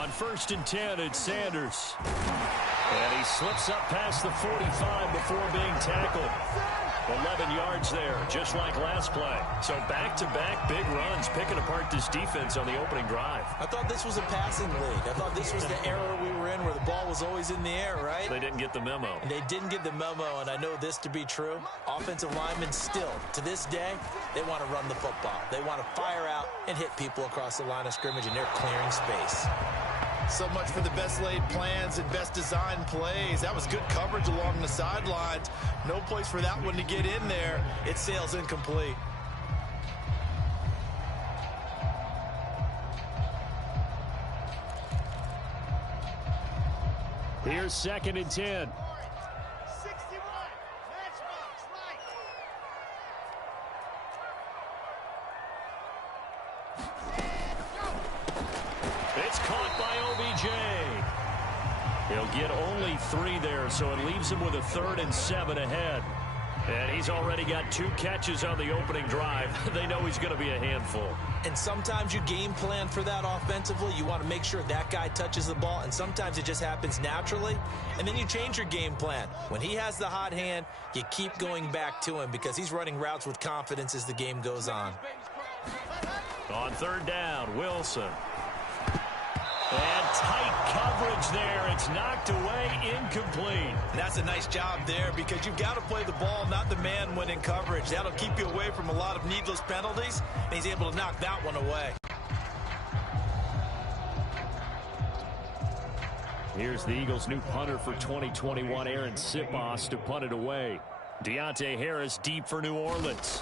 On 1st and 10, it's Sanders. And he slips up past the 45 before being tackled. 11 yards there, just like last play. So back-to-back big runs, picking apart this defense on the opening drive. I thought this was a passing league. I thought this was the era we were in where the ball was always in the air, right? They didn't get the memo. And they didn't get the memo, and I know this to be true. Offensive linemen still, to this day, they want to run the football. They want to fire out and hit people across the line of scrimmage, and they're clearing space. So much for the best laid plans and best designed plays. That was good coverage along the sidelines. No place for that one to get in there. It sails incomplete. Here's 2nd and 10. It's caught by OBJ. He'll get only 3 there, so it leaves him with a 3rd and 7 ahead. And he's already got 2 catches on the opening drive. They know he's going to be a handful. And sometimes you game plan for that offensively. You want to make sure that guy touches the ball, and sometimes it just happens naturally. And then you change your game plan. When he has the hot hand, you keep going back to him because he's running routes with confidence as the game goes on. On 3rd down, Wilson. And tight coverage there. It's knocked away, incomplete. And that's a nice job there because you've got to play the ball, not the man when in coverage. That'll keep you away from a lot of needless penalties, and he's able to knock that one away. Here's the Eagles' new punter for 2021, Aaron Sipos, to punt it away. Deontay Harris deep for New Orleans.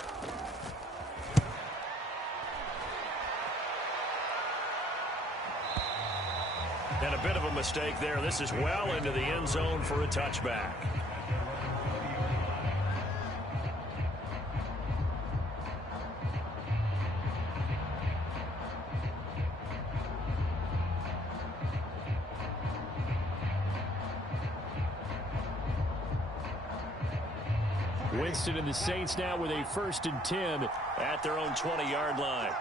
And a bit of a mistake there. This is well into the end zone for a touchback. Winston and the Saints now with a 1st and 10 at their own 20-yard line.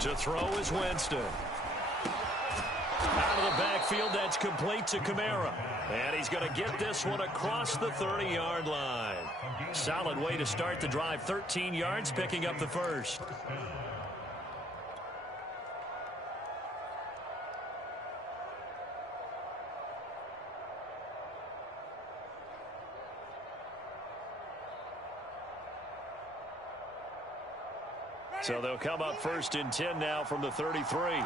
To throw is Winston. Out of the backfield, that's complete to Kamara. And he's going to get this one across the 30-yard line. Solid way to start the drive. 13 yards, picking up the 1st. So they'll come up 1st and 10 now from the 33.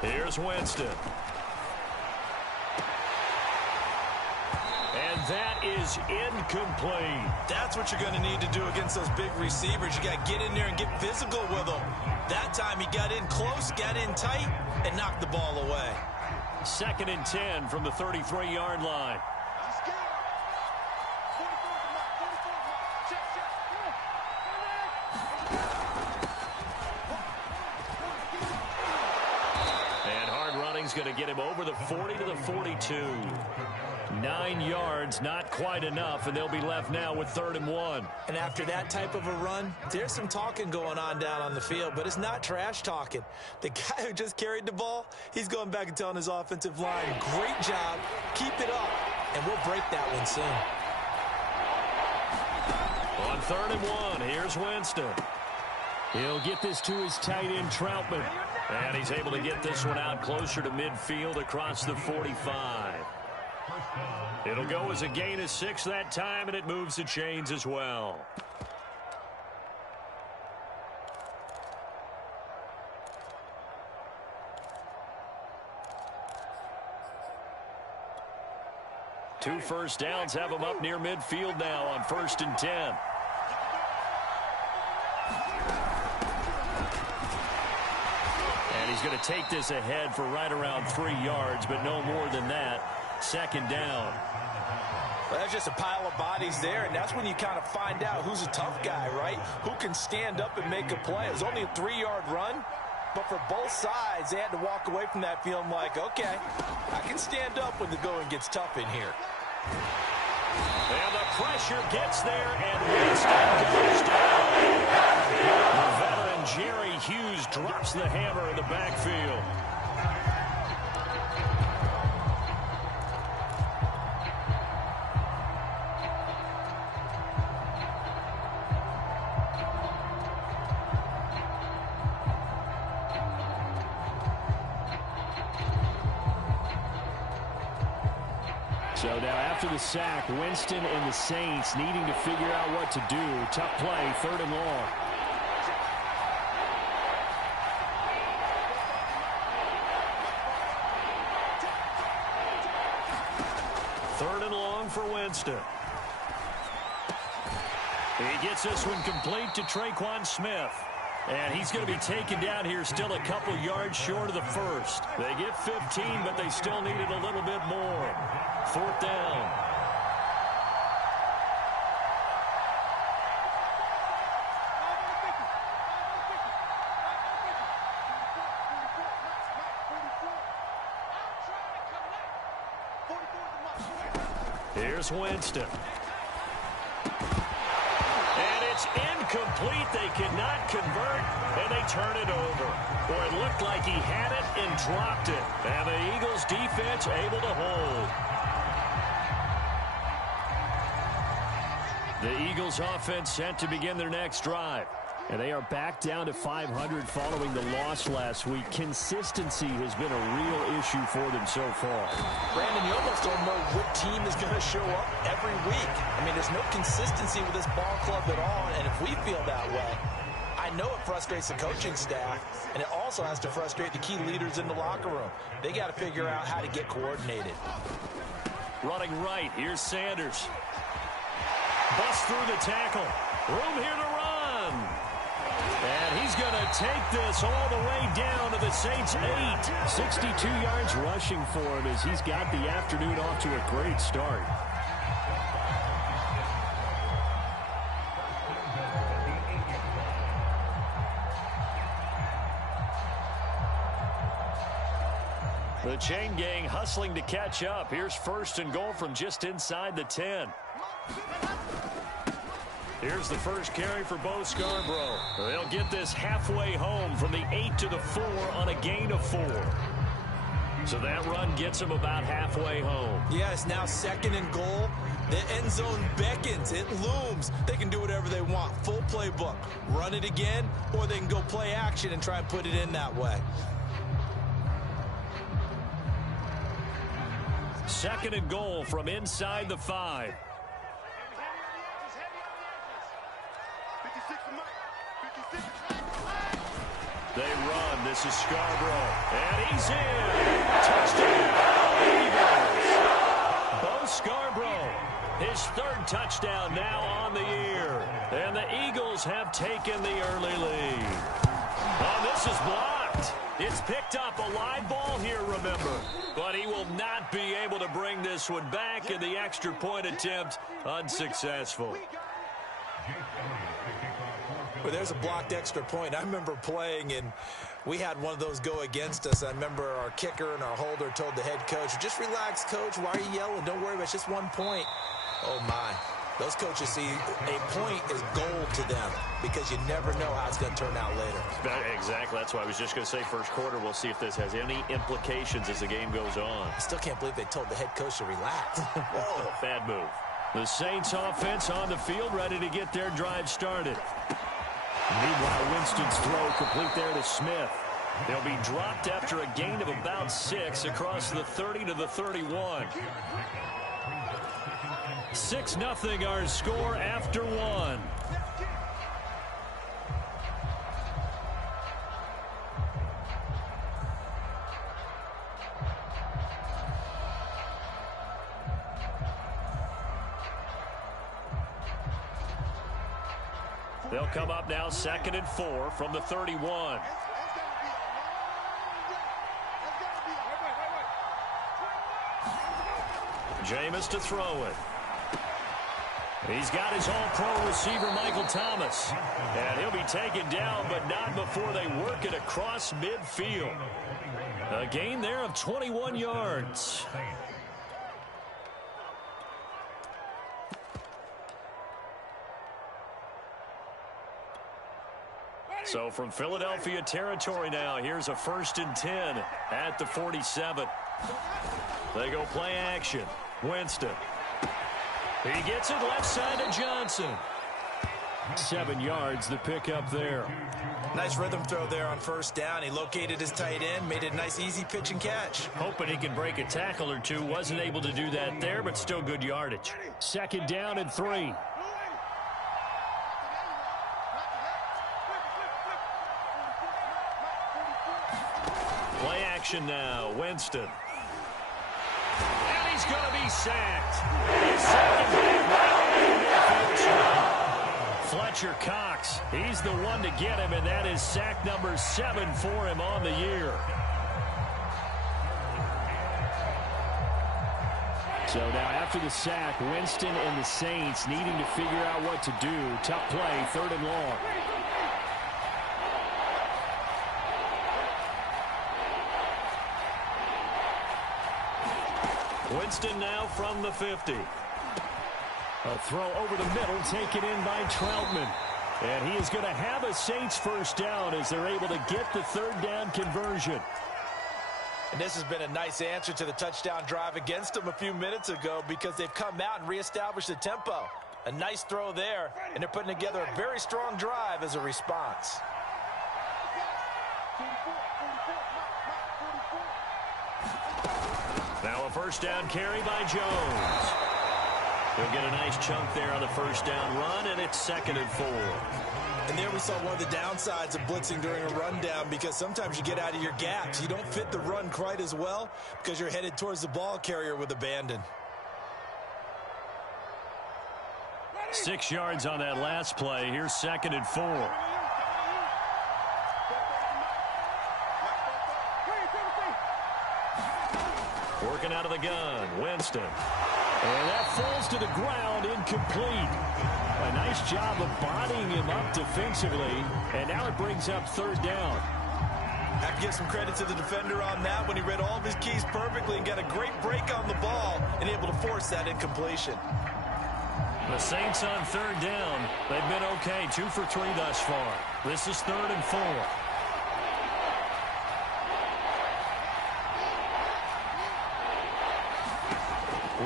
Here's Winston. And that is incomplete. That's what you're going to need to do against those big receivers. You got to get in there and get physical with them. That time he got in close, got in tight, and knocked the ball away. 2nd and 10 from the 33-yard line. And hard running's going to get him over the 40 to the 42. 9 yards, not quite enough, and they'll be left now with 3rd and 1. And after that type of a run, there's some talking going on down on the field, but it's not trash talking. The guy who just carried the ball, he's going back and telling his offensive line, great job, keep it up, and we'll break that one soon. On 3rd and 1, here's Winston. He'll get this to his tight end, Troutman. And he's able to get this one out closer to midfield across the 45. It'll go as a gain of 6 that time, and it moves the chains as well. Two first downs have him up near midfield now on 1st and 10. And he's going to take this ahead for right around 3 yards, but no more than that. 2nd down. Well, that's just a pile of bodies there, and that's when you kind of find out who's a tough guy, right? Who can stand up and make a play. It was only a 3-yard run, but for both sides, they had to walk away from that feeling like, okay, I can stand up when the going gets tough in here. And the pressure gets there, and Winston goes down. The veteran Jerry Hughes drops the hammer in the backfield. So now after the sack, Winston and the Saints needing to figure out what to do. Tough play, 3rd and long. Third and long for Winston. He gets this one complete to Tre'Quan Smith. And he's going to be taken down here still a couple yards short of the first. They get 15, but they still needed a little bit more. 4th down. Here's Winston. And it's incomplete. They cannot convert, and they turn it over. Or it looked like he had it and dropped it. And the Eagles defense able to hold. The Eagles offense set to begin their next drive. And they are back down to 500 following the loss last week. Consistency has been a real issue for them so far. Brandon, you almost don't know what team is going to show up every week. I mean, there's no consistency with this ball club at all, and if we feel that way, I know it frustrates the coaching staff, and it also has to frustrate the key leaders in the locker room. They got to figure out how to get coordinated. Running right, here's Sanders. Bust through the tackle. Room here to run. And he's going to take this all the way down to the Saints' 8. 62 yards rushing for him as he's got the afternoon off to a great start. The chain gang hustling to catch up. Here's 1st and goal from just inside the 10. Here's the first carry for Bo Scarborough. They'll get this halfway home from the 8 to the 4 on a gain of 4. So that run gets them about halfway home. Yeah, it's now 2nd and goal. The end zone beckons. It looms. They can do whatever they want. Full playbook. Run it again, or they can go play action and try and put it in that way. 2nd and goal from inside the 5. They run. This is Scarborough. And he's in. Touchdown, Eagles. Bo Scarborough, his 3rd touchdown now on the year. And the Eagles have taken the early lead. Oh, this is blocked. It's picked up a live ball here, remember. But he will not be able to bring this one back, and the extra point attempt unsuccessful. Well, there's a blocked extra point. I remember playing, and we had one of those go against us. I remember our kicker and our holder told the head coach, just relax, coach. Why are you yelling? Don't worry about it. It's just 1 point. Oh, my. Those coaches see a point is gold to them because you never know how it's going to turn out later. Exactly. That's why I was just going to say first quarter. We'll see if this has any implications as the game goes on. I still can't believe they told the head coach to relax. Whoa, bad move. The Saints offense on the field, ready to get their drive started. Meanwhile, Winston's throw complete there to Smith. They'll be dropped after a gain of about 6 across the 30 to the 31. 6-0 our score after 1. They'll come up now 2nd and 4 from the 31. Jameis to throw it. He's got his all-pro receiver, Michael Thomas. And he'll be taken down, but not before they work it across midfield. A gain there of 21 yards. So from Philadelphia territory now, here's a 1st and 10 at the 47. They go play action. Winston. He gets it left side to Johnson. 7 yards the pickup there. Nice rhythm throw there on 1st down. He located his tight end, made it a nice easy pitch and catch. Hoping he can break a tackle or two. Wasn't able to do that there, but still good yardage. 2nd down and 3. Play action now. Winston. And he's going to be sacked. He's sacked Fletcher Cox. He's the one to get him, and that is sack number 7 for him on the year. So now after the sack, Winston and the Saints needing to figure out what to do. Tough play, 3rd and long. Winston now from the 50. A throw over the middle taken in by Troutman. And he is going to have a Saints 1st down as they're able to get the 3rd down conversion. And this has been a nice answer to the touchdown drive against them a few minutes ago because they've come out and reestablished the tempo. A nice throw there, and they're putting together a very strong drive as a response. Now a 1st down carry by Jones. He'll get a nice chunk there on the 1st down run, and it's 2nd and 4. And there we saw one of the downsides of blitzing during a rundown because sometimes you get out of your gaps. You don't fit the run quite as well because you're headed towards the ball carrier with abandon. 6 yards on that last play. Here's 2nd and 4. Working out of the gun, Winston. And that falls to the ground, incomplete. A nice job of bodying him up defensively, and now it brings up 3rd down. Have to give some credit to the defender on that when he read all of his keys perfectly and got a great break on the ball and able to force that incompletion. The Saints on 3rd down. They've been okay, 2 for 3 thus far. This is 3rd and 4.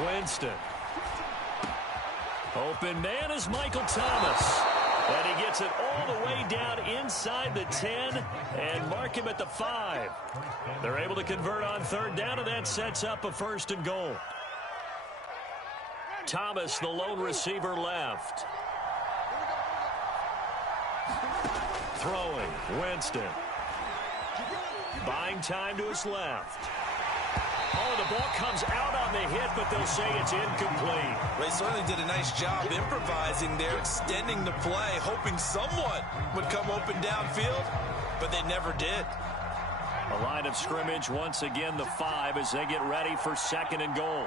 Winston. Open man is Michael Thomas. And he gets it all the way down inside the 10 and mark him at the 5. They're able to convert on 3rd down, and that sets up a 1st and goal. Thomas, the lone receiver, left. Throwing, Winston. Buying time to his left. Oh, the ball comes out on the hit, but they'll say it's incomplete. They certainly did a nice job improvising there, extending the play, hoping someone would come open downfield, but they never did. A line of scrimmage once again, the 5, as they get ready for 2nd and goal.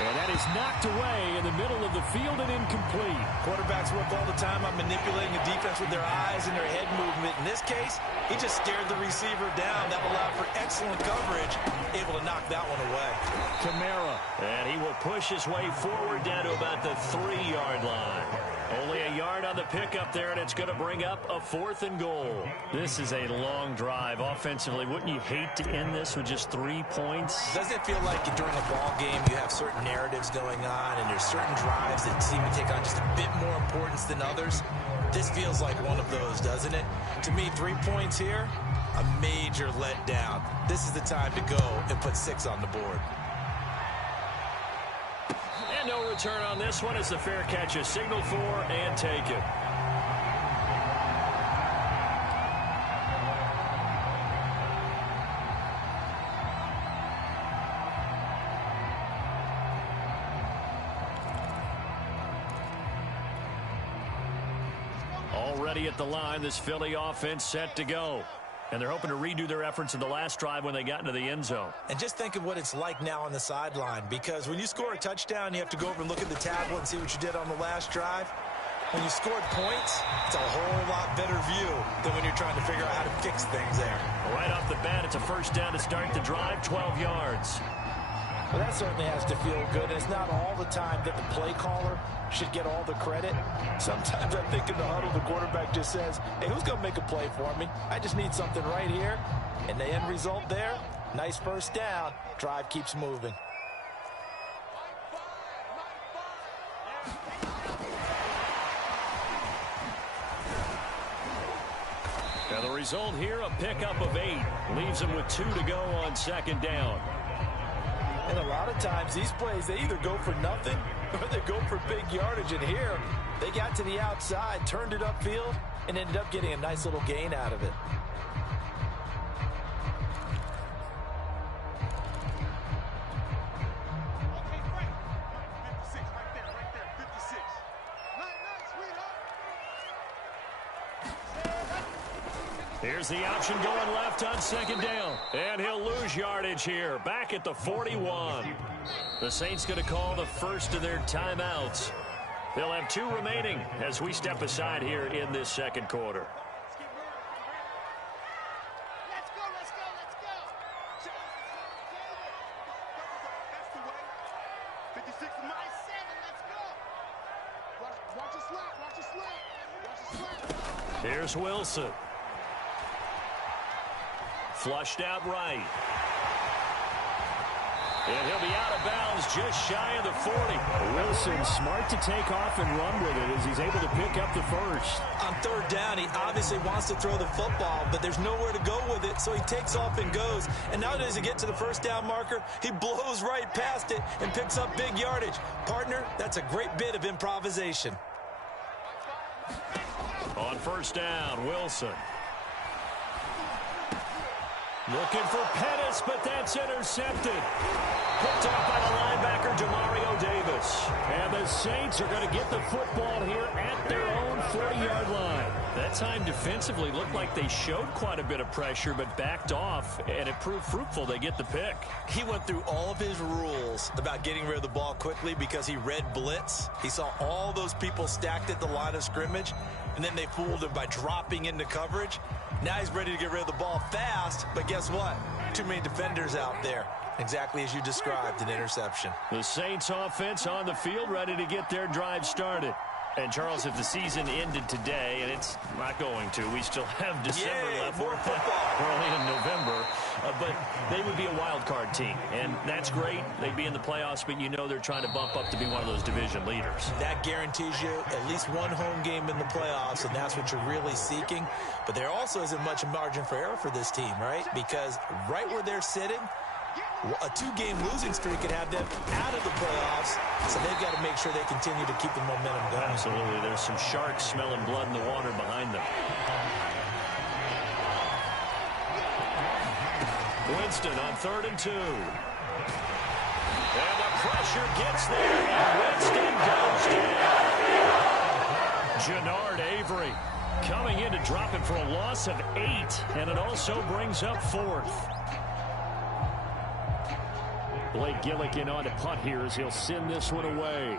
And that is knocked away in the middle of the field and incomplete. Quarterbacks work all the time on manipulating the defense with their eyes and their head movement. In this case, he just stared the receiver down. That allowed for excellent coverage, able to knock that one away. Kamara, and he will push his way forward down to about the 3-yard line. Only a yard on the pickup there, and it's going to bring up a 4th and goal. This is a long drive offensively. Wouldn't you hate to end this with just 3 points? Doesn't it feel like during a ball game you have certain narratives going on and there's certain drives that seem to take on just a bit more importance than others? This feels like one of those, doesn't it? To me, 3 points here, a major letdown. This is the time to go and put 6 on the board. And no return on this one as the fair catch is signaled for and taken. Already at the line, this Philly offense set to go. And they're hoping to redo their efforts in the last drive when they got into the end zone. And just think of what it's like now on the sideline, because when you score a touchdown, you have to go over and look at the tablet and see what you did on the last drive. When you scored points, it's a whole lot better view than when you're trying to figure out how to fix things there. Right off the bat, it's a first down to start the drive, 12 yards. Well, that certainly has to feel good. And it's not all the time that the play caller should get all the credit. Sometimes I think in the huddle, the quarterback just says, hey, who's going to make a play for me? I just need something right here. And the end result there, nice first down. Drive keeps moving. Now the result here, a pickup of 8. Leaves them with 2 to go on second down. And a lot of times, these plays, they either go for nothing or they go for big yardage. And here, they got to the outside, turned it upfield, and ended up getting a nice little gain out of it. Here's the option going left on second down. And he'll lose yardage here. Back at the 41. The Saints going to call the first of their timeouts. They'll have 2 remaining as we step aside here in this second quarter. Let's go, let's go, let's go. 56 to my 7, let's go. Watch your slap, watch your slap. Watch your slap. Here's Wilson. Flushed out right. And he'll be out of bounds just shy of the 40. Wilson smart to take off and run with it as he's able to pick up the first. On third down, he obviously wants to throw the football, but there's nowhere to go with it, so he takes off and goes. And now does he get to the first down marker? He blows right past it and picks up big yardage. Partner, that's a great bit of improvisation. On first down, Wilson. Looking for Pettis, but that's intercepted. Picked off by the linebacker, Demario Davis. And the Saints are going to get the football here at their own 40-yard line. That time defensively looked like they showed quite a bit of pressure, but backed off, and it proved fruitful. They get the pick. He went through all of his rules about getting rid of the ball quickly because he read blitz. He saw all those people stacked at the line of scrimmage, and then they fooled him by dropping into coverage. Now he's ready to get rid of the ball fast, but guess what? Too many defenders out there. Exactly as you described, an interception. The Saints offense on the field, ready to get their drive started. And, Charles, if the season ended today, and it's not going to, we still have December left. More football. We're only in November. But they would be a wild card team, and that's great. They'd be in the playoffs, but you know they're trying to bump up to be one of those division leaders. That guarantees you at least one home game in the playoffs, and that's what you're really seeking. But there also isn't much margin for error for this team, right? Because right where they're sitting, a 2-game losing streak could have them out of the playoffs, so they've got to make sure they continue to keep the momentum going. Absolutely. There's some sharks smelling blood in the water behind them. Winston on 3rd and 2. And the pressure gets there, and Winston goes down. Jannard Avery coming in to drop him for a loss of 8, and it also brings up 4th. Blake Gillikin on to punt here as he'll send this one away.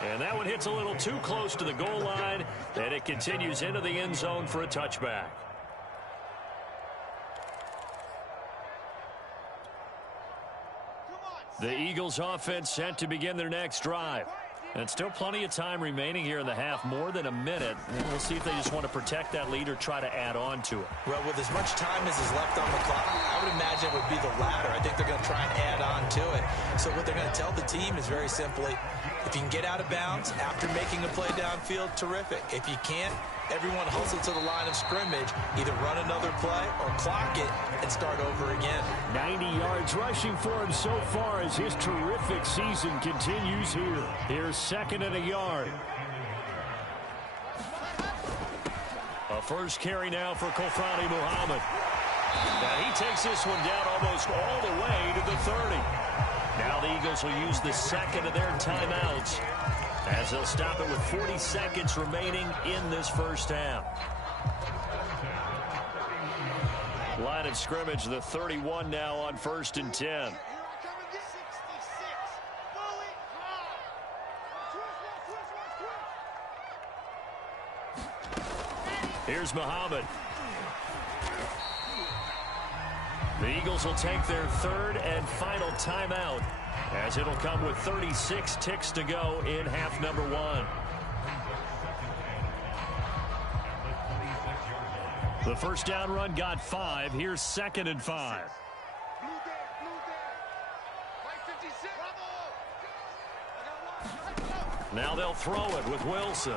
And that one hits a little too close to the goal line, and it continues into the end zone for a touchback. The Eagles offense set to begin their next drive. And still plenty of time remaining here in the half, more than a minute. And we'll see if they just want to protect that lead or try to add on to it. Well, with as much time as is left on the clock, I would imagine it would be the latter. I think they're going to try and add on to it. So what they're going to tell the team is very simply, if you can get out of bounds after making a play downfield, terrific. If you can't, everyone hustle to the line of scrimmage, either run another play or clock it and start over again. 90 yards rushing for him so far as his terrific season continues here. Here's 2nd and a yard. A first carry now for Kofrani Muhammad. Now he takes this one down almost all the way to the 30. Now the Eagles will use the second of their timeouts as they'll stop it with 40 seconds remaining in this first half. Line of scrimmage, the 31 now on 1st and 10. Here's Muhammad. The Eagles will take their third and final timeout as it'll come with 36 ticks to go in half number 1. The first down run got 5. Here's 2nd and 5. Now they'll throw it with Wilson.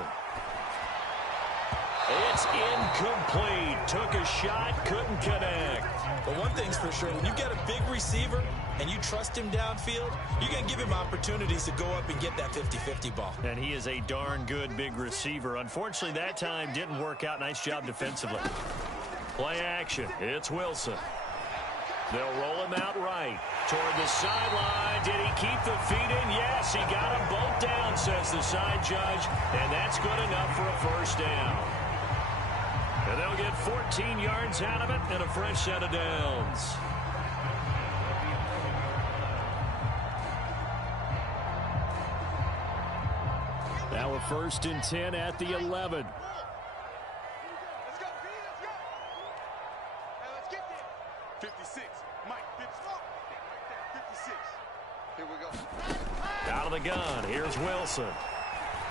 It's incomplete. Took a shot, couldn't connect. But one thing's for sure, when you get a big receiver and you trust him downfield, you're going to give him opportunities to go up and get that 50-50 ball. And he is a darn good big receiver. Unfortunately, that time didn't work out. Nice job defensively. Play action. It's Wilson. They'll roll him out right toward the sideline. Did he keep the feet in? Yes, he got them both down, says the side judge. And that's good enough for a first down. And they'll get 14 yards out of it and a fresh set of downs. Now a 1st and 10 at the 11. Let's go, B, let's go. Hey, let's get there. 56. Mike, 56. Here we go. Out of the gun. Here's Wilson.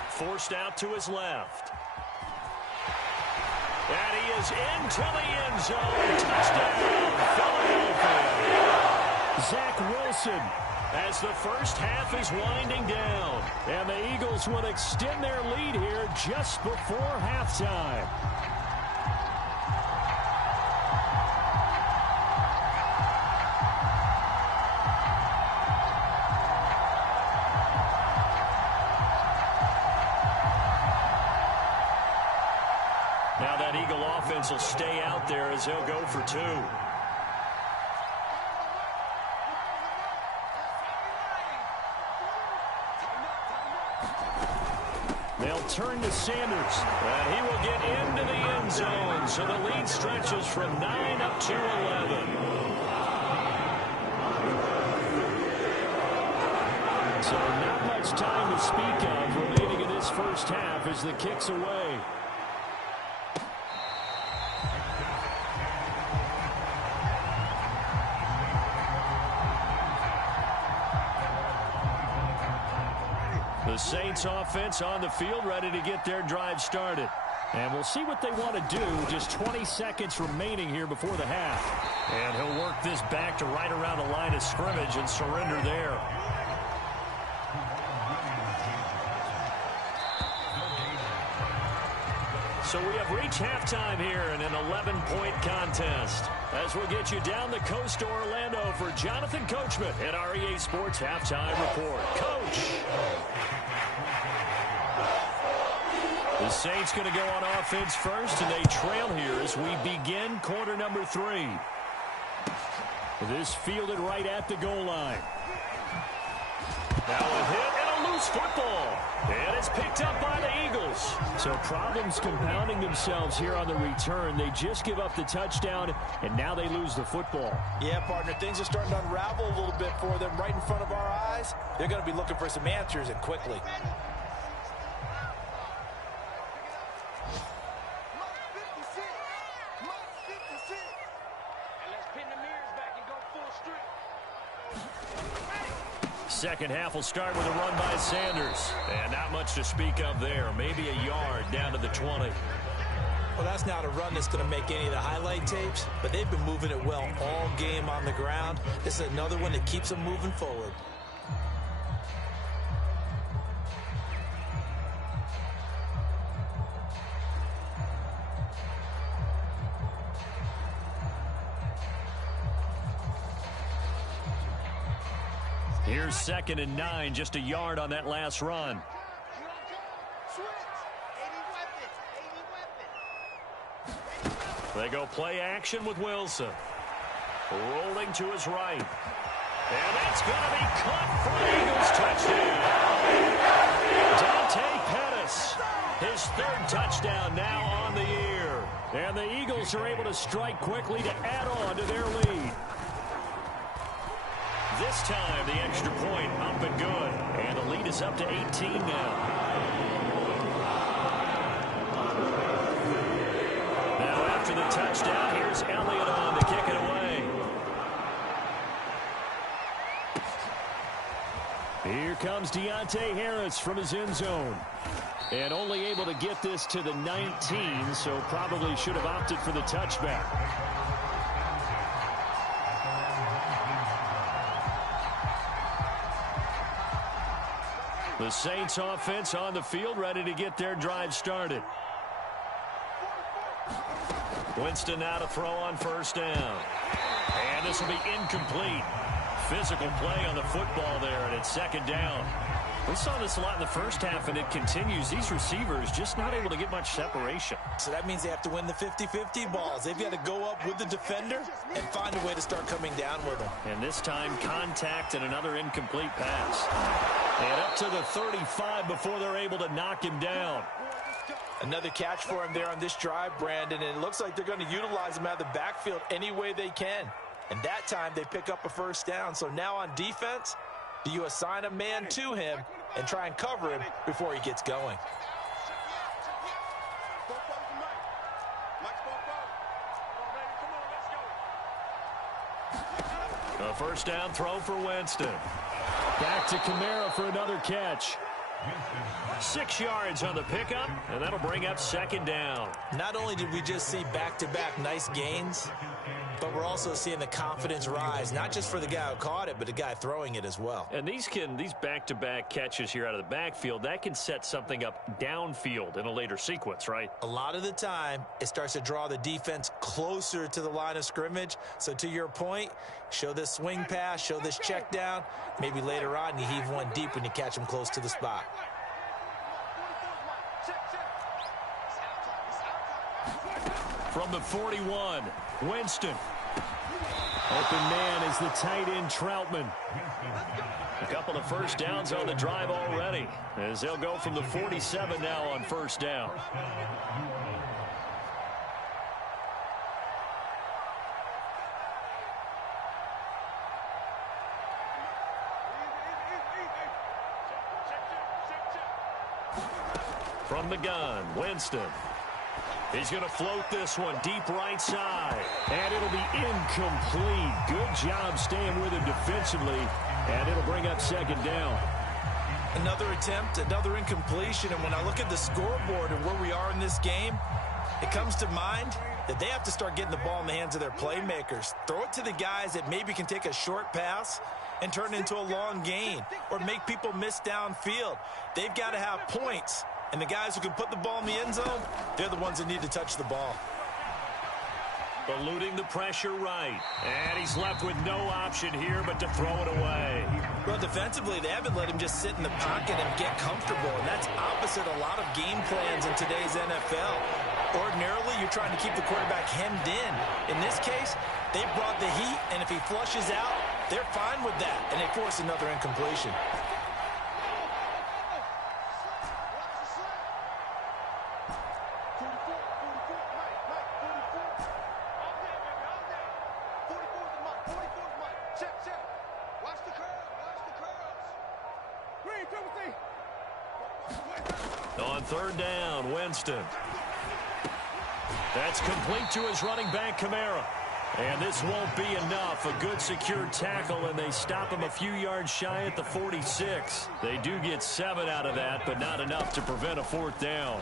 Forced out to his left. And he is into the end zone. Touchdown, Philadelphia. Zach Wilson, as the first half is winding down. And the Eagles will extend their lead here just before halftime. Now that Eagle offense will stay out there as they'll go for 2. They'll turn to Sanders, and he will get into the end zone. So the lead stretches from 9 up to 11. So not much time to speak of remaining in this first half as the kick's away. The Saints offense on the field, ready to get their drive started. And we'll see what they want to do. Just 20 seconds remaining here before the half. And he'll work this back to right around the line of scrimmage and surrender there. So we have reached halftime here in an 11-point contest. As we'll get you down the coast to Orlando for Jonathan Coachman at our EA Sports Halftime Report. Coach! The Saints going to go on offense first, and they trail here as we begin quarter number 3. This fielded right at the goal line. Now a hit and a loose football. And it's picked up by the Eagles. So problems compounding themselves here on the return. They just give up the touchdown, and now they lose the football. Yeah, partner, things are starting to unravel a little bit for them right in front of our eyes. They're going to be looking for some answers, and quickly. Second half will start with a run by Sanders. And not much to speak of there. Maybe a yard down to the 20. Well, that's not a run that's going to make any of the highlight tapes, but they've been moving it well all game on the ground. This is another one that keeps them moving forward. Here's 2nd and 9, just a yard on that last run. They go play action with Wilson. Rolling to his right. And that's going to be caught for Eagles touchdown. Dante Pettis, his third touchdown now on the year. And the Eagles are able to strike quickly to add on to their lead. This time, the extra point up and good. And the lead is up to 18 now. Now after the touchdown, here's Elliott on to kick it away. Here comes Deontay Harris from his end zone. And only able to get this to the 19, so probably should have opted for the touchback. The Saints offense on the field, ready to get their drive started. Winston now to throw on first down. And this will be incomplete. Physical play on the football there, and it's second down. We saw this a lot in the first half, and it continues. These receivers just not able to get much separation. So that means they have to win the 50-50 balls. They've got to go up with the defender and find a way to start coming down with them. And this time, contact and another incomplete pass. And up to the 35 before they're able to knock him down. Another catch for him there on this drive, Brandon, and it looks like they're going to utilize him out of the backfield any way they can. And that time, they pick up a first down. So now on defense, do you assign a man to him and try and cover him before he gets going? A first down throw for Winston. Back to Kamara for another catch. 6 yards on the pickup, and that'll bring up second down. Not only did we just see back-to-back nice gains, but we're also seeing the confidence rise, not just for the guy who caught it, but the guy throwing it as well. And these back-to-back catches here out of the backfield, that can set something up downfield in a later sequence, right? A lot of the time, it starts to draw the defense closer to the line of scrimmage. So to your point, show this swing pass, show this check down. Maybe later on you heave one deep when you catch them close to the spot. From the 41, Winston. Open man is the tight end, Troutman. A couple of first downs on the drive already, as they'll go from the 47 now on first down. From the gun, Winston. He's going to float this one deep right side. And it'll be incomplete. Good job staying with him defensively. And it'll bring up second down. Another attempt, another incompletion. And when I look at the scoreboard and where we are in this game, it comes to mind that they have to start getting the ball in the hands of their playmakers. Throw it to the guys that maybe can take a short pass and turn it into a long gain or make people miss downfield. They've got to have points. And the guys who can put the ball in the end zone, they're the ones that need to touch the ball. Eluding the pressure right. And he's left with no option here but to throw it away. Well, defensively, they haven't let him just sit in the pocket and get comfortable. And that's opposite a lot of game plans in today's NFL. Ordinarily, you're trying to keep the quarterback hemmed in. In this case, they brought the heat, and if he flushes out, they're fine with that. And they force another incompletion. On third down, Winston. That's complete to his running back, Kamara. And this won't be enough. A good secured tackle, and they stop him a few yards shy at the 46. They do get 7 out of that, but not enough to prevent a fourth down.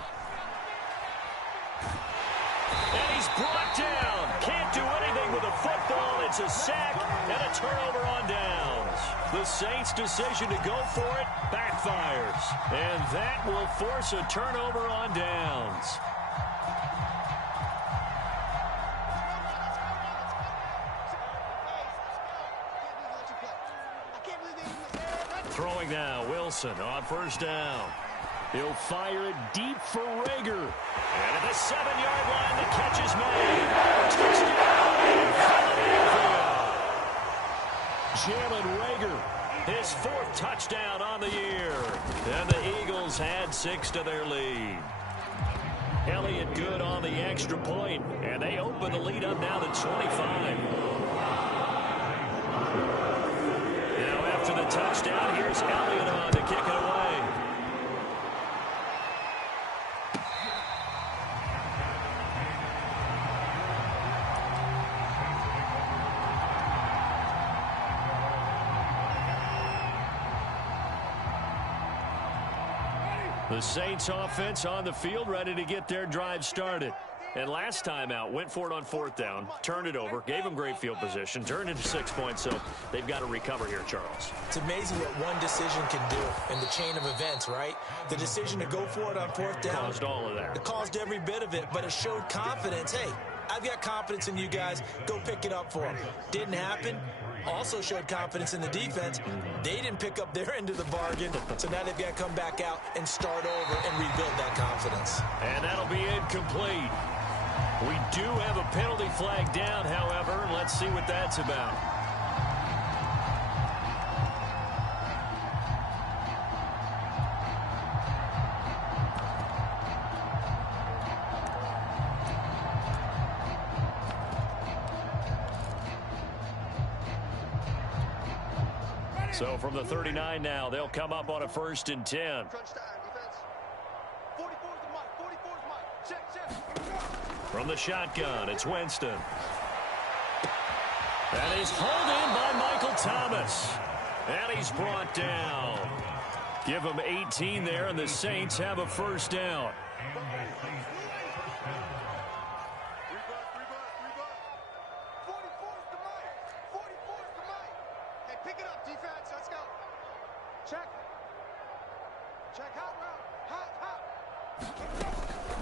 And he's brought down. Can't do anything with a football. It's a sack and a turnover on downs. The Saints' decision to go for it backfires. And that will force a turnover on downs. Throwing now, Wilson on first down. He'll fire it deep for Rager. And at the 7-yard line, the catch is made. Touchdown, Philadelphia. Jalen 6 to their lead. Elliott good on the extra point, and they open the lead up now to 25. Now after the touchdown, here's Elliott on to kick it away. The Saints offense on the field, ready to get their drive started. And last time out, went for it on 4th down, turned it over, gave them great field position, turned into 6 points, so they've got to recover here, Charles. It's amazing what one decision can do in the chain of events, right? The decision to go for it on 4th down. Caused all of that. It caused every bit of it, but it showed confidence. Hey, I've got confidence in you guys. Go pick it up for them. Didn't happen. Also showed confidence in the defense. They didn't pick up their end of the bargain, so now they've got to come back out and start over and rebuild that confidence. And that'll be incomplete. We do have a penalty flag down, however. Let's see what that's about. So from the 39 now, they'll come up on a 1st and 10. From the shotgun, it's Winston. That is hauled in by Michael Thomas. And he's brought down. Give him 18 there, and the Saints have a 1st down.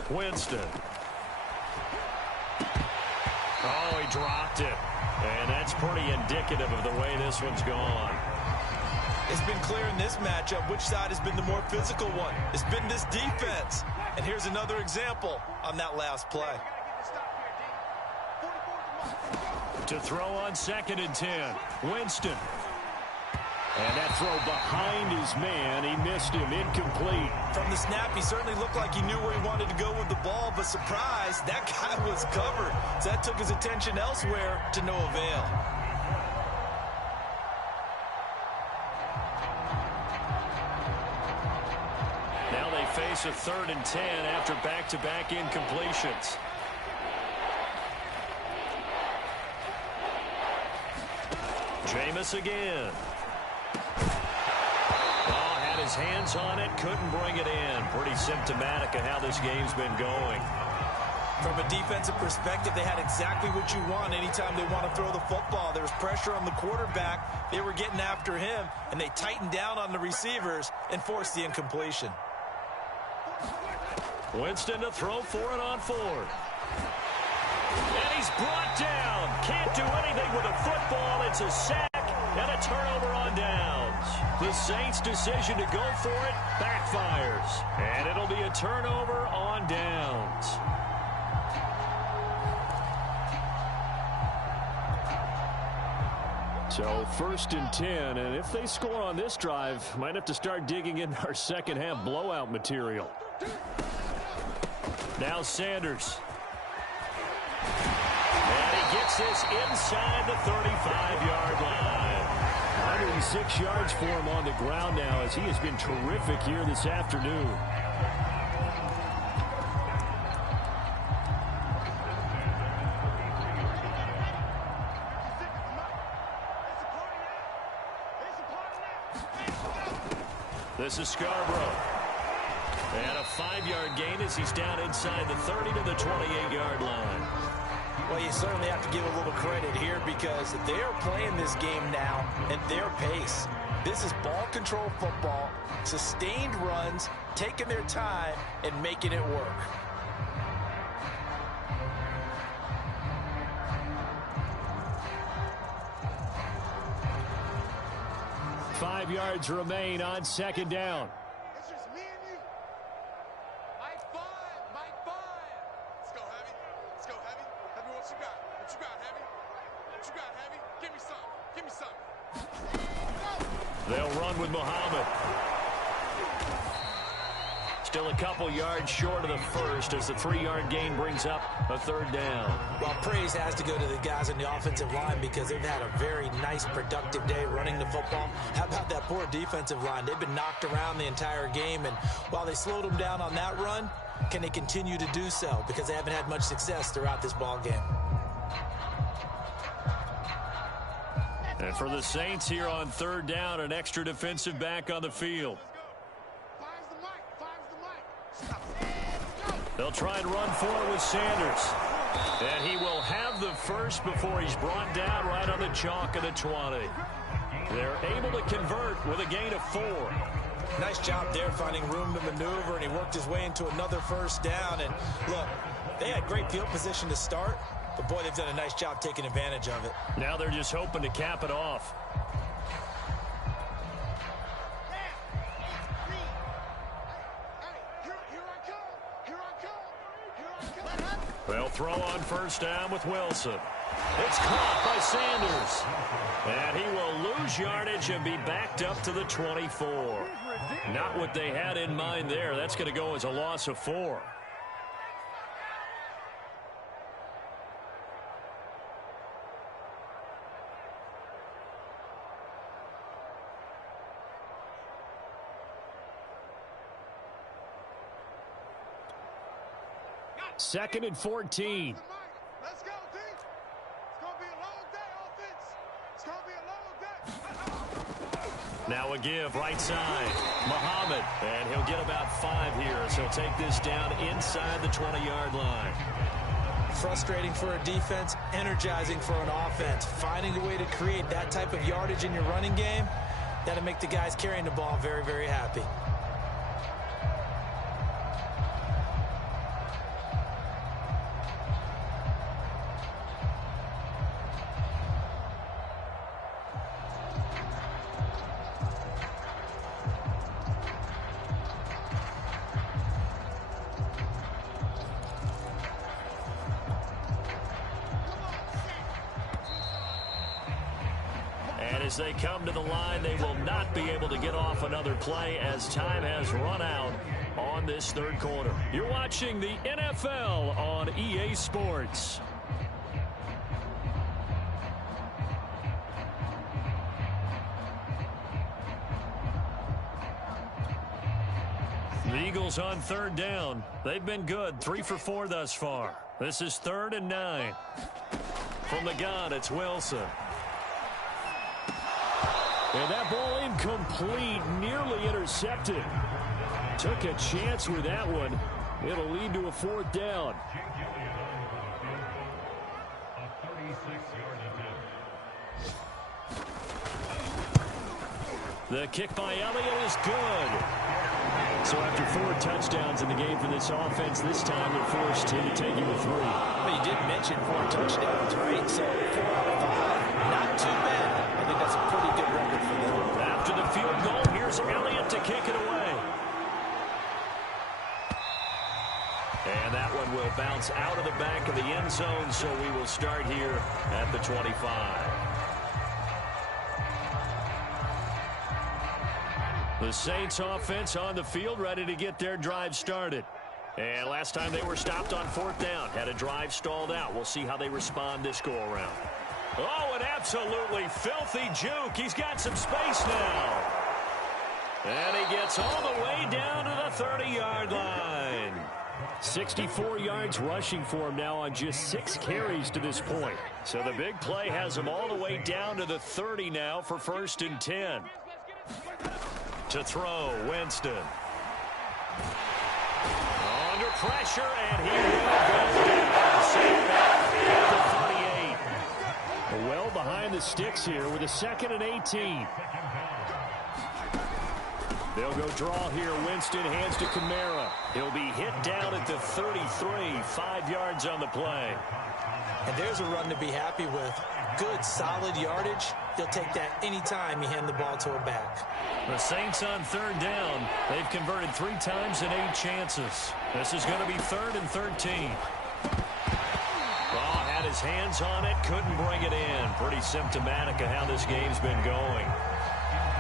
Winston. Oh, he dropped it. And that's pretty indicative of the way this one's gone. It's been clear in this matchup which side has been the more physical one. It's been this defense. And here's another example on that last play. To throw on 2nd and 10. Winston. And that throw behind his man, he missed him, incomplete. From the snap, he certainly looked like he knew where he wanted to go with the ball, but surprise, that guy was covered. So that took his attention elsewhere to no avail. Now they face a 3rd and 10 after back-to-back incompletions. Jameis again. His hands on it, couldn't bring it in. Pretty symptomatic of how this game's been going. From a defensive perspective, they had exactly what you want anytime they want to throw the football. There was pressure on the quarterback. They were getting after him, and they tightened down on the receivers and forced the incompletion. Winston to throw for it on 4th. And he's brought down. Can't do anything with a football. It's a sack and a turnover on downs. The Saints' decision to go for it backfires. And it'll be a turnover on downs. So 1st and 10, and if they score on this drive, might have to start digging in our second half blowout material. Now Sanders. And he gets this inside the 35-yard line. 106 yards for him on the ground now as he has been terrific here this afternoon. This is Scarborough. And a 5-yard gain as he's down inside the 30 to the 28-yard line. Well, you certainly have to give a little credit here because they're playing this game now at their pace. This is ball control football, sustained runs, taking their time, and making it work. Five yards remain on 2nd down. It's just me and you. Mike 5, Mike 5. Let's go, Heavy. Let's go, Heavy. Heavy, what you got? What you got, Heavy? What you got, Heavy? Give me some. Give me some. They'll run with Muhammad. Still a couple yards short of the first as the 3-yard gain brings up a 3rd down. Well, praise has to go to the guys on the offensive line because they've had a very nice, productive day running the football. How about that poor defensive line? They've been knocked around the entire game, and while they slowed them down on that run, can they continue to do so? Because they haven't had much success throughout this ball game. And for the Saints here on 3rd down, an extra defensive back on the field. They'll try and run for it with Sanders. And he will have the first before he's brought down right on the chalk of the 20. They're able to convert with a gain of 4. Nice job there finding room to maneuver, and he worked his way into another 1st down. And look, they had great field position to start, but boy, they've done a nice job taking advantage of it. Now they're just hoping to cap it off. They'll throw on 1st down with Wilson. It's caught by Sanders. And he will lose yardage and be backed up to the 24. Not what they had in mind there. That's going to go as a loss of 4. Second and 14. Let's go, D. It's going to be a long day, offense. It's going to be a long day. Now a give right side. Muhammad. And he'll get about 5 here. So he'll take this down inside the 20-yard line. Frustrating for a defense, energizing for an offense. Finding a way to create that type of yardage in your running game, that'll make the guys carrying the ball very, very happy. As they come to the line, they will not be able to get off another play as time has run out on this 3rd quarter. You're watching the NFL on EA Sports. The Eagles on 3rd down. They've been good, 3 for 4 thus far. This is 3rd and 9. From the gun, it's Wilson. And that ball incomplete, nearly intercepted. Took a chance with that one. It'll lead to a 4th down. The kick by Elliott is good. So after 4 touchdowns in the game for this offense, this time they're forced to take him to 3. Well, you did mention 4 touchdowns, right? So 4 out of 5, not too bad. I think that's a pretty good record for them. After the field goal, here's Elliott to kick it away. And that one will bounce out of the back of the end zone, so we will start here at the 25. The Saints offense on the field, ready to get their drive started. And last time they were stopped on 4th down, had a drive stalled out. We'll see how they respond this go-around. Oh, an absolutely filthy juke. He's got some space now. And he gets all the way down to the 30-yard line. 64 yards rushing for him now on just 6 carries to this point. So the big play has him all the way down to the 30 now for 1st and 10. To throw, Winston. Under pressure, and he will go down. Safe at the 38. Well behind the sticks here with a 2nd and 18. They'll go draw here. Winston hands to Kamara. He'll be hit down at the 33, 5 yards on the play. And there's a run to be happy with. Good, solid yardage. He'll take that anytime you hand the ball to a back. The Saints on 3rd down. They've converted 3 times in 8 chances. This is going to be 3rd and 13. Well, had his hands on it, couldn't bring it in. Pretty symptomatic of how this game's been going.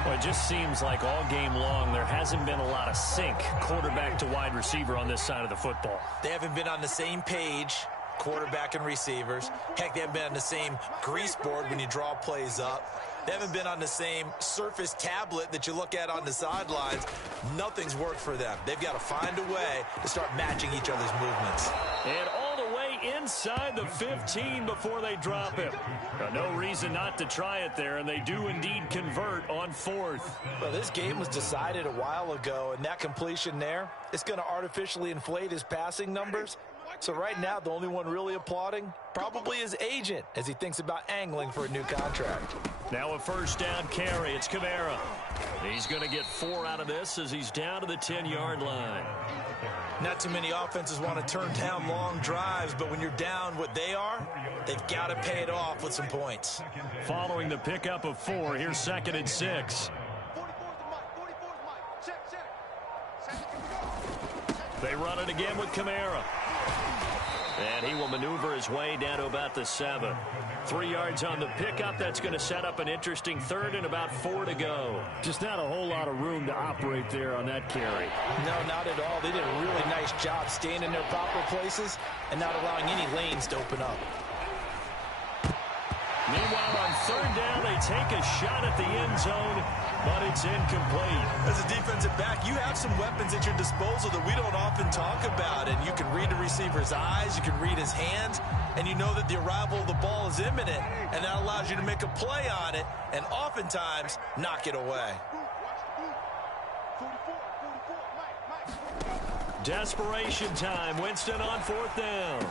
Well, it just seems like all game long there hasn't been a lot of sync quarterback to wide receiver on this side of the football. They haven't been on the same page, quarterback and receivers. Heck, they haven't been on the same grease board when you draw plays up. They haven't been on the same Surface tablet that you look at on the sidelines. Nothing's worked for them. They've got to find a way to start matching each other's movements. And all the way inside the 15 before they drop him. No reason not to try it there, and they do indeed convert on fourth. Well, this game was decided a while ago, and that completion there, it's going to artificially inflate his passing numbers. So right now, the only one really applauding probably his agent as he thinks about angling for a new contract. Now a first down carry. It's Kamara. He's going to get 4 out of this as he's down to the 10-yard line. Not too many offenses want to turn down long drives, but when you're down what they are, they've got to pay it off with some points. Following the pickup of 4, here's 2nd and 6. They run it again with Kamara. And he will maneuver his way down to about the 7. 3 yards on the pickup. That's going to set up an interesting 3rd and about 4 to go. Just not a whole lot of room to operate there on that carry. No, not at all. They did a really nice job staying in their proper places and not allowing any lanes to open up. Meanwhile, on 3rd down, they take a shot at the end zone, but it's incomplete. As a defensive back, you have some weapons at your disposal that we don't often talk about, and you can read the receiver's eyes, you can read his hands, and you know that the arrival of the ball is imminent, and that allows you to make a play on it and oftentimes knock it away. Desperation time. Winston on 4th down.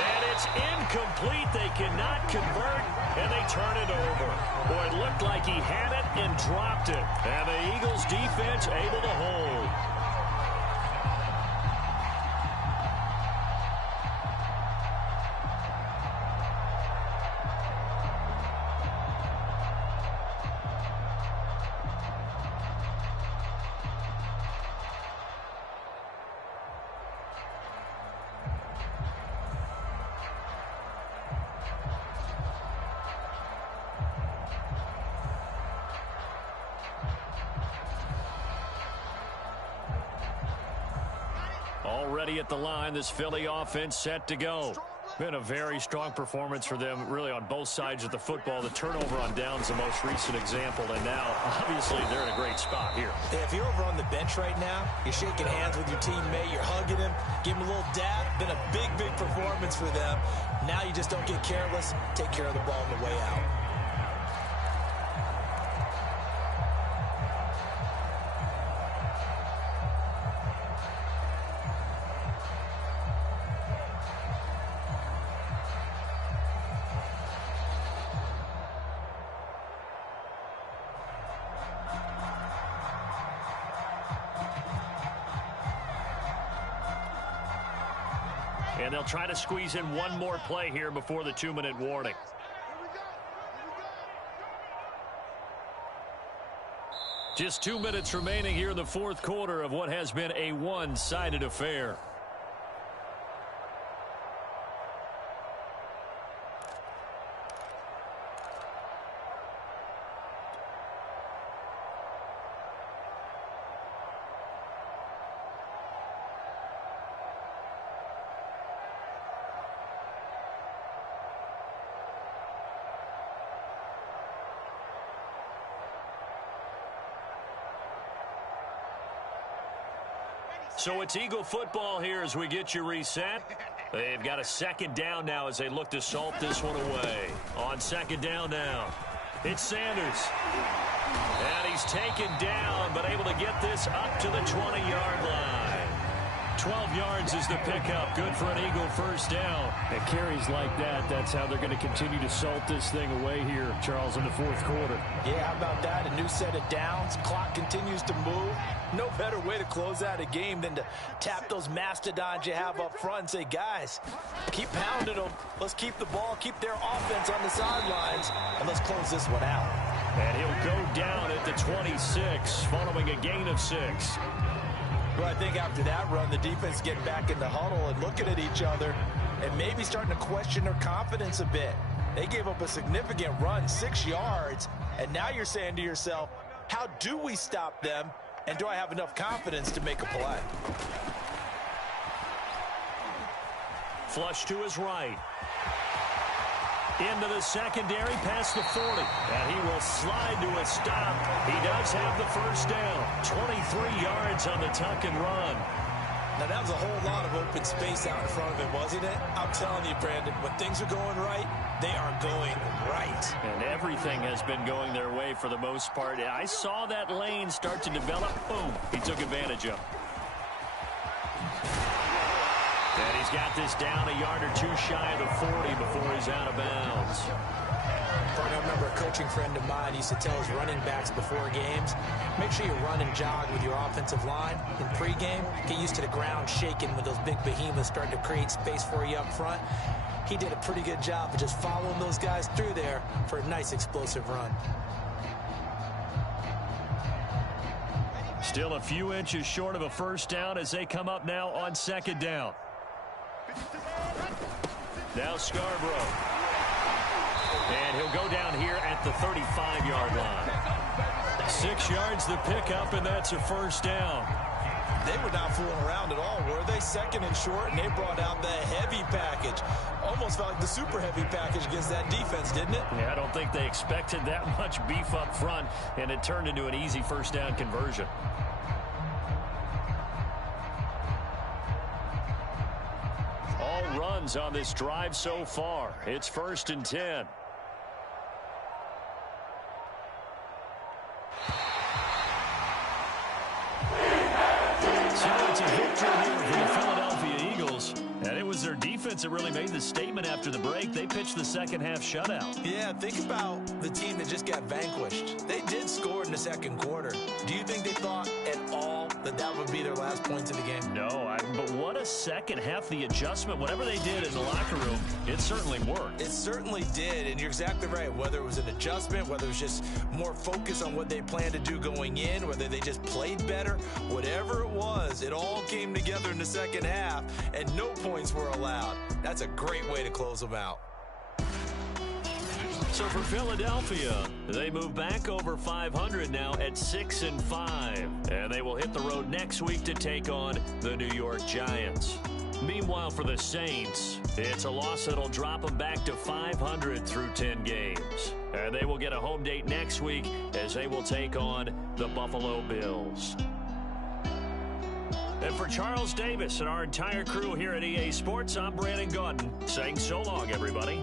And it's incomplete. They cannot convert, and they turn it over. Boy, it looked like he had it and dropped it. And the Eagles defense able to hold. Already at the line, this Philly offense set to go. Been a very strong performance for them, really, on both sides of the football. The turnover on downs, the most recent example, and now, obviously, they're in a great spot here. If you're over on the bench right now, you're shaking hands with your teammate, you're hugging him, give him a little dab. Been a big, big performance for them. Now you just don't get careless. Take care of the ball on the way out. And they'll try to squeeze in one more play here before the 2-minute warning. Just 2 minutes remaining here in the 4th quarter of what has been a one-sided affair. So it's Eagle football here as we get you reset. They've got a 2nd down now as they look to salt this one away. On 2nd down now, it's Sanders. And he's taken down, but able to get this up to the 20-yard line. 12 yards is the pickup. Good for an Eagle first down. And carries like that, that's how they're going to continue to salt this thing away here, Charles, in the 4th quarter. Yeah, how about that? A new set of downs. Clock continues to move. No better way to close out a game than to tap those mastodons you have up front and say, guys, keep pounding them. Let's keep the ball, keep their offense on the sidelines, and let's close this one out. And he'll go down at the 26 following a gain of 6. Well, I think after that run, the defense getting back in the huddle and looking at each other and maybe starting to question their confidence a bit. They gave up a significant run, 6 yards, and now you're saying to yourself, how do we stop them, and do I have enough confidence to make a play? Flush to his right. Into the secondary, past the 40. And he will slide to a stop. He does have the first down. 23 yards on the tuck and run. Now, that was a whole lot of open space out in front of him, wasn't it? I'm telling you, Brandon, when things are going right, they are going right. And everything has been going their way for the most part. I saw that lane start to develop. Boom. He took advantage of it. And he's got this down a yard or two shy of the 40 before he's out of bounds. I remember a coaching friend of mine used to tell his running backs before games, make sure you run and jog with your offensive line in pregame. Get used to the ground shaking when those big behemoths start to create space for you up front. He did a pretty good job of just following those guys through there for a nice explosive run. Still a few inches short of a first down as they come up now on second down. Now Scarborough. And he'll go down here at the 35-yard line. 6 yards the pickup, and that's a first down. They were not fooling around at all, were they? Second and short, and they brought out the heavy package. Almost felt like the super heavy package against that defense, didn't it? Yeah, I don't think they expected that much beef up front, and it turned into an easy first down conversion. All runs on this drive so far. It's 1st and 10. So it's a victory here for the Philadelphia Eagles. And it was their defense that really made the statement after the break. They pitched the second half shutout. Yeah, think about the team that just got vanquished. They did score in the second quarter. Do you think they thought at all that that would be their last points of the game? No, but what a second half. The adjustment, whatever they did in the locker room, it certainly worked. It certainly did, and you're exactly right. Whether it was an adjustment, whether it was just more focus on what they planned to do going in, whether they just played better, whatever it was, it all came together in the second half, and no points were allowed. That's a great way to close them out. So for Philadelphia, they move back over 500 now at 6-5. And they will hit the road next week to take on the New York Giants. Meanwhile, for the Saints, it's a loss that'll drop them back to 500 through 10 games. And they will get a home date next week as they will take on the Buffalo Bills. And for Charles Davis and our entire crew here at EA Sports, I'm Brandon Gaudin saying so long, everybody.